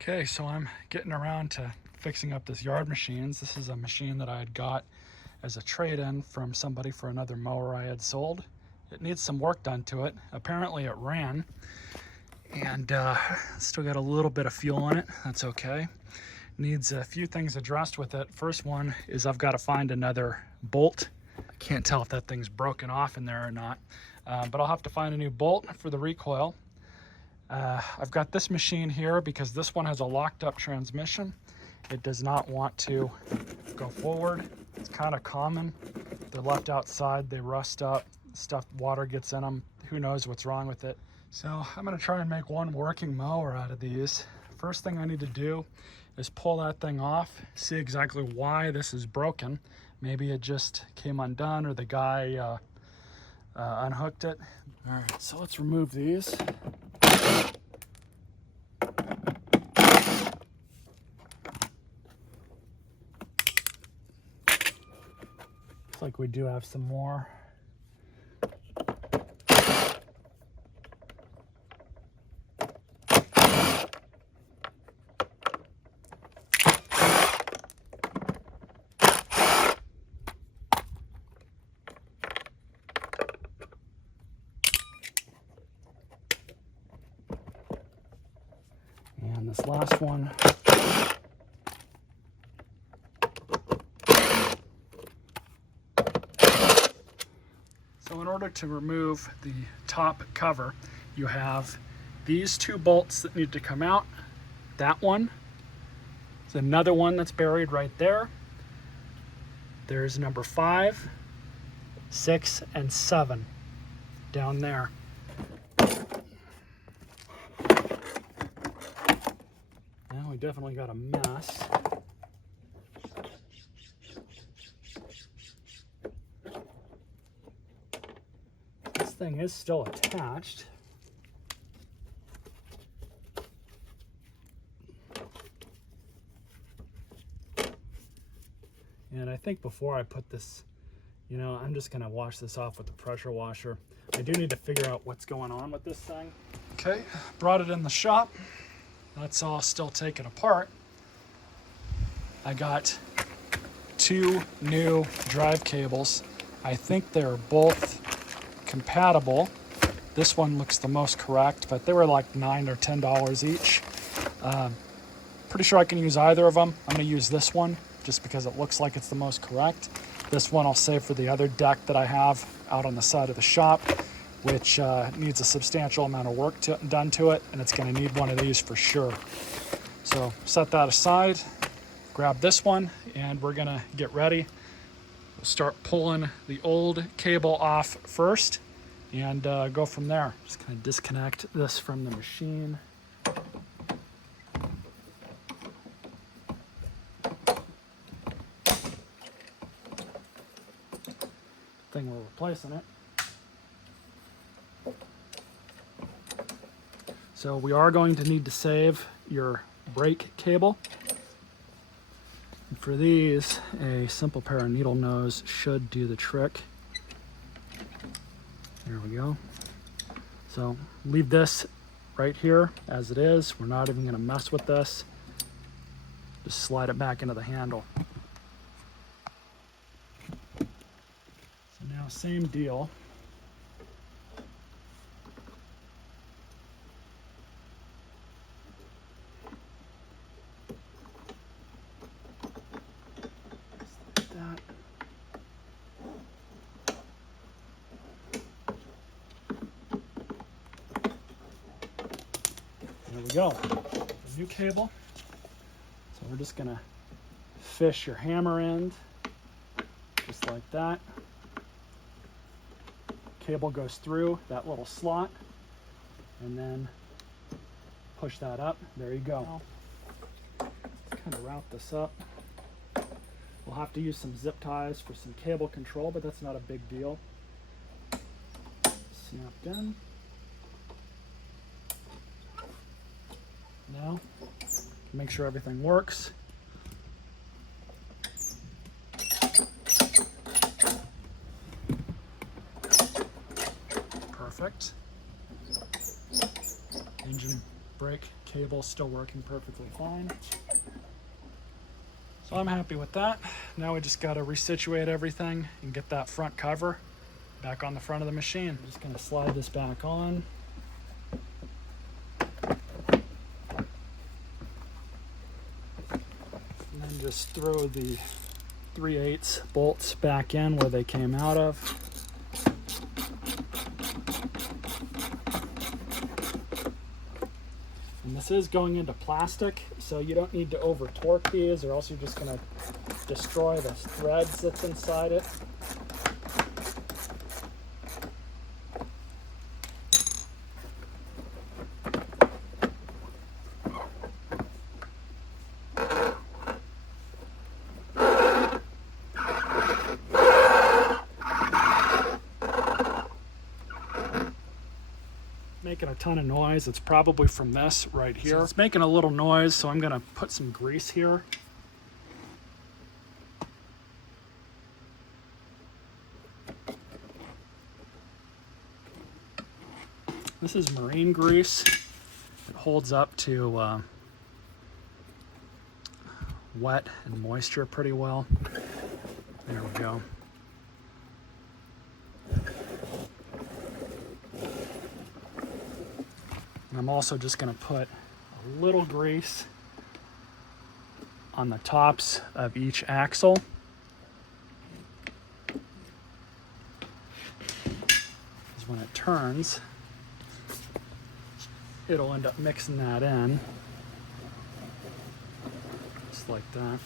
Okay, so I'm getting around to fixing up this yard machines. This is a machine that I had got as a trade-in from somebody for another mower I had sold. It needs some work done to it. Apparently it ran, and still got a little bit of fuel in it. That's okay. Needs a few things addressed with it. First one is I've got to find another bolt. I can't tell if that thing's broken off in there or not, but I'll have to find a new bolt for the recoil. I've got this machine here because this one has a locked up transmission. It does not want to go forward. It's kind of common. They're left outside, they rust up, water gets in them. Who knows what's wrong with it. So I'm gonna try and make one working mower out of these. First thing I need to do is pull that thing off, see exactly why this is broken. Maybe it just came undone or the guy unhooked it. All right, so let's remove these. Looks like we do have some more. And this last one. So in order to remove the top cover, you have these two bolts that need to come out. That one. There's another one that's buried right there. There's number 5, 6, and 7 down there. Now we definitely got a mess. This thing is still attached. And I think before I put this, I'm just gonna wash this off with the pressure washer. I do need to figure out what's going on with this thing. Okay, brought it in the shop. That's all still taken apart. I got 2 new drive cables. I think they're both compatible. This one looks the most correct, but they were like $9 or $10 each. Pretty sure I can use either of them. I'm gonna use this one just because it looks like it's the most correct. This one I'll save for the other deck that I have out on the side of the shop, which needs a substantial amount of work done to it, and it's gonna need one of these for sure. So set that aside, grab this one, and we're gonna get ready. We'll start pulling the old cable off first and go from there. Just gonna disconnect this from the machine. Thing we're replacing it. So we are going to need to save your brake cable. And for these, a simple pair of needle nose should do the trick. There we go. So leave this right here as it is. We're not even going to mess with this. Just slide it back into the handle. So now same deal. That. There we go. The new cable. So we're just gonna fish your hammer end just like that. Cable goes through that little slot and then push that up. There you go. Let's kind of route this up. We'll have to use some zip ties for some cable control, but that's not a big deal. Snapped in. Now, make sure everything works. Perfect. Engine brake cable's still working perfectly fine. So I'm happy with that. Now we just got to resituate everything and get that front cover back on the front of the machine. I'm just going to slide this back on. And then just throw the 3/8 bolts back in where they came out of. And this is going into plastic, so you don't need to over torque these, or else you're just going to destroy the threads that's inside it. Making a ton of noise. It's probably from this right here. So it's making a little noise, so I'm going to put some grease here. This is marine grease. It holds up to wet and moisture pretty well. There we go. I'm also just going to put a little grease on the tops of each axle. Because when it turns, it'll end up mixing that in. Just like that.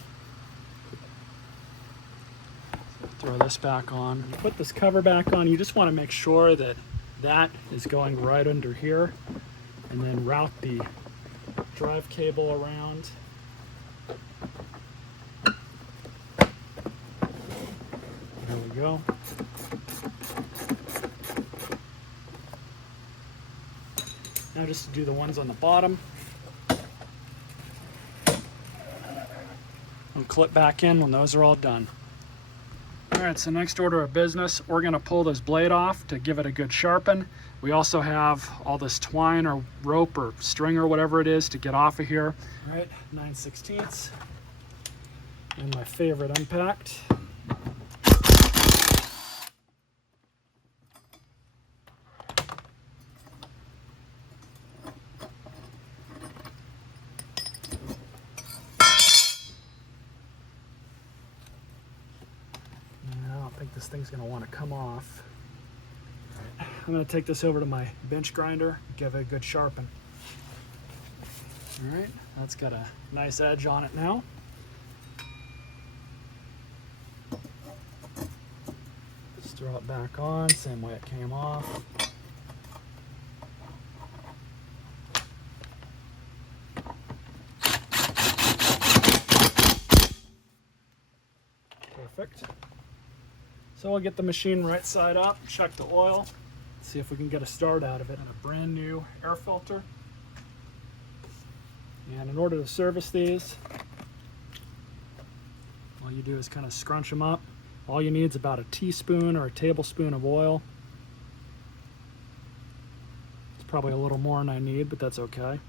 So throw this back on. When you put this cover back on, you just want to make sure that that is going right under here. And then route the drive cable around. There we go. Now just to do the ones on the bottom. And clip back in when those are all done. Alright, so next order of business, we're going to pull this blade off to give it a good sharpen. We also have all this twine or rope or string or whatever it is to get off of here. Alright, 9/16 and my favorite unpacked. I think this thing's going to want to come off. I'm going to take this over to my bench grinder, give it a good sharpen. All right, that's got a nice edge on it now. Just throw it back on, same way it came off. Perfect. So we'll get the machine right side up, check the oil, see if we can get a start out of it. And a brand new air filter. And in order to service these, all you do is kind of scrunch them up. All you need is about a teaspoon or a tablespoon of oil. It's probably a little more than I need, but that's okay.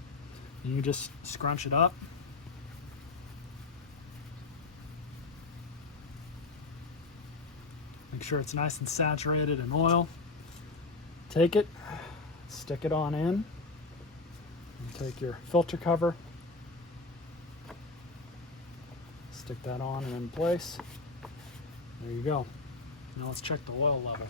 And you just scrunch it up. Make sure it's nice and saturated in oil. Take it, stick it on in, and take your filter cover, stick that on and in place. There you go. Now let's check the oil level.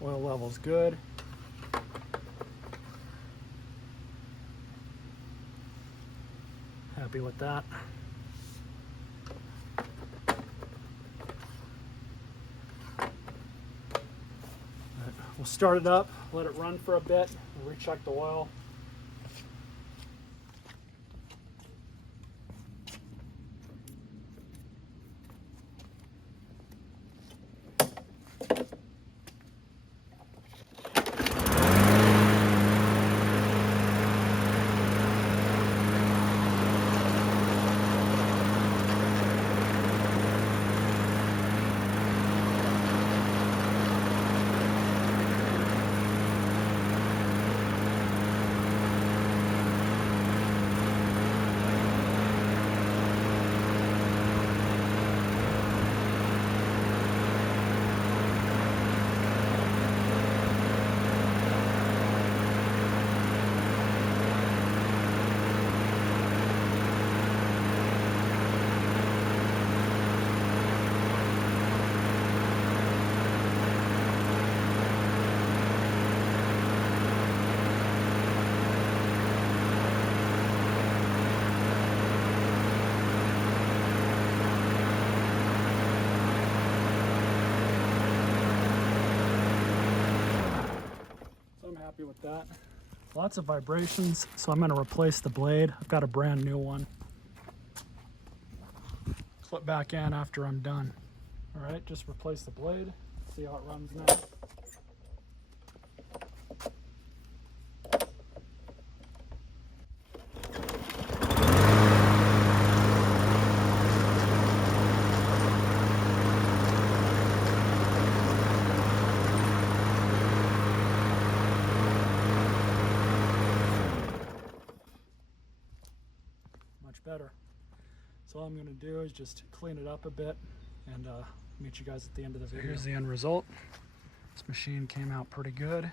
Oil level's good. Happy with that. We'll start it up, let it run for a bit, we'll recheck the oil. happy with that. Lots of vibrations, so I'm going to replace the blade. I've got a brand new one. Clip back in after I'm done. All right, just replace the blade. See how it runs now. Much better. So all I'm going to do is just clean it up a bit and meet you guys at the end of the video. Here's the end result. This machine came out pretty good.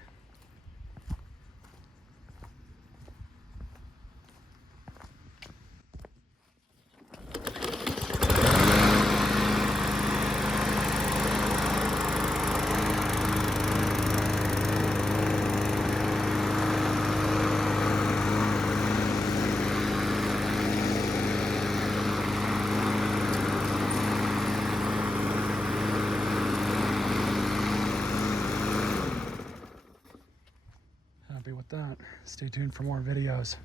Happy with that. Stay tuned for more videos.